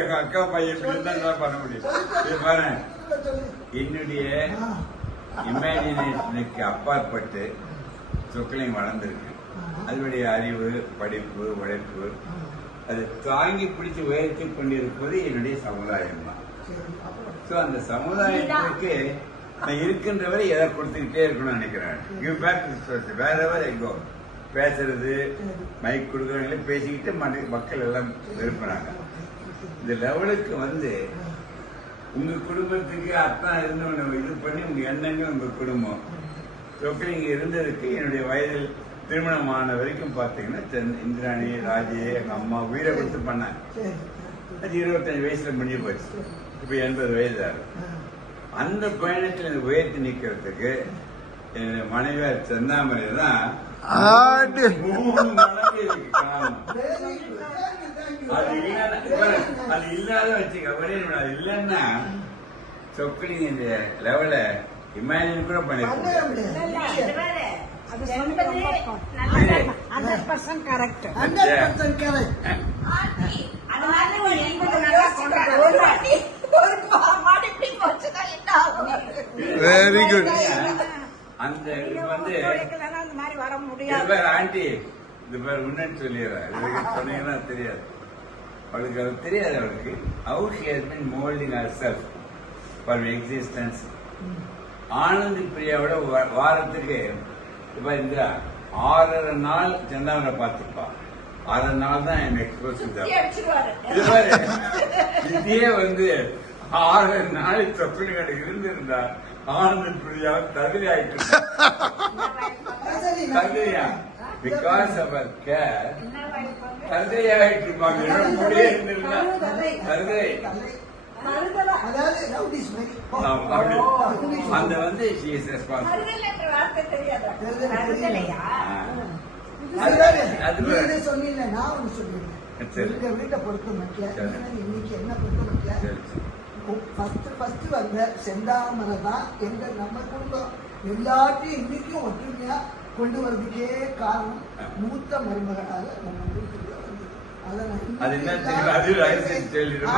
எங்க அக்கா பையன் பண்ண முடியும். என்னுடைய இமேஜினேஷனுக்கு அப்பாற்பட்டு சொற்களையும் வளர்ந்துருக்கு. அதனுடைய அறிவு, படிப்பு, உழைப்பு அது தாங்கி பிடிச்சு உயர்த்தி கொண்டிருப்பது என்னுடைய சமுதாயம் தான். ஸோ அந்த சமுதாயத்திற்கு நான் இருக்கின்றவரை எதை கொடுத்துக்கிட்டே இருக்கணும்னு நினைக்கிறேன். கிவ் பேக் வேற எவர் எங்கோ பேசுறது, மைக் கொடுக்குறவங்களே பேசிக்கிட்டு மக்கள் எல்லாம் விரும்புறாங்க. இந்த லெவலுக்கு உங்க குடும்பத்துக்கு அத்தான் இருந்தவங்க இது பண்ணி உங்க எண்ணங்கள் உங்க குடும்பம் இங்க இருந்ததுக்கு என்னுடைய வயதில் திருமணமான வரைக்கும் பாத்தீங்கன்னா இந்திராணி, ராஜே, எங்க அம்மா உயிரை கொடுத்து பண்ணாங்க. அது 25 வயசுல முடிஞ்சு போச்சு. இப்ப 80 வயது ஆகும். அந்த பயணத்தில் உயர்த்தி நிக்கிறதுக்கு மனைவியார் செந்தாமரை தான் 3 மடங்கு இருக்கு காரணம். அது இல்லாத வச்சுக்க அது இல்லைன்னா சொக்கலிங்க இந்த லெவல இமேஜின் கூட பண்ணிருக்கோம். Very good. அந்த ஆண்டி இது பேர் முன்னாடி சொல்லிடுறேன். சொன்னீங்கன்னா தெரியாது அவளுக்கு, அது தெரியாது அவளுக்கு. How she has been molding herself for existence. Anandhi பிரியாவோட வாரத்துக்கு இப்ப இந்த 6 நாள் செந்தாமரை பார்த்துப்பா. 6 நாள் தான் என் எக்ஸ்போசன். இதே 6 நாள் சொப்பனி கடைக்கு இருந்திருந்தா ஆனந்தி பிரியா தகுதி ஆயிட்டு தகுதியா பிகாஸ் of her care தகுதியாயிட்டு இருப்பாங்க. தகுதி அந்த she is responsible. வீட்டை பொறுத்த மட்டும் இன்னைக்கு என்ன பொறுத்த மட்டும் செந்தாமரை தான் நம்ம குடும்பம் எல்லாத்தையும் இன்னைக்கும் ஒற்றுமையா கொண்டு வரதுக்கே காரணம் மூத்த மருமகனால நம்ம அது என்ன